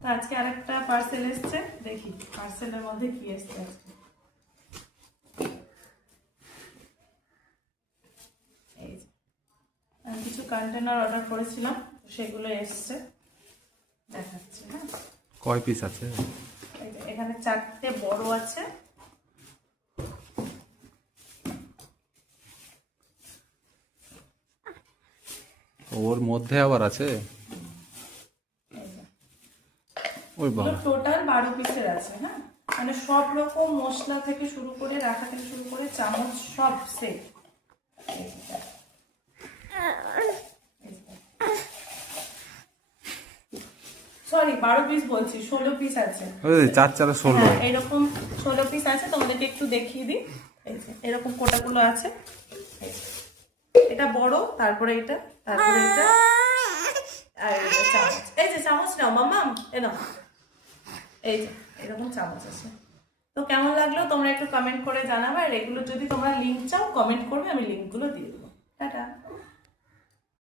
তো আজকে আরেকটা পার্সেল এসছে, দেখি পার্সেলের মধ্যে কি এসছে আজকে। এই যে আমি কিছু কন্টেনার অর্ডার করেছিলাম, সেগুলো এসছে, দেখাচ্ছি। হ্যাঁ, কয় পিস আছে? এখানে 4টে বড় আছে, ওর মধ্যে আবার আছে। ওই বাবা, টোটাল 12 পিসের আছে। হ্যাঁ, মানে সব রকম মশলা থেকে শুরু করে, রাখা থেকে শুরু করে, চামচ সব সেট। সরি, 12 পিস বলছি, 16 পিস আছে। 4×4=16। এরকম 16 পিস আছে, তোমাদেরকে একটু দেখিয়ে দিই। এই যে এরকম কোটাগুলো আছে, এটা বড়, তারপরে এটা, তারপরে এটা, আর এই যে চামচ। এই যে চামচ নাও মাম্মাম, এ নাও। এই যে এরকম চামচ আছে। তো কেমন লাগলো তোমরা একটু কমেন্ট করে জানাবে, আর এগুলো যদি তোমরা লিঙ্ক চাও কমেন্ট করবে, আমি লিঙ্কগুলো দিয়ে দেবো। টাটা।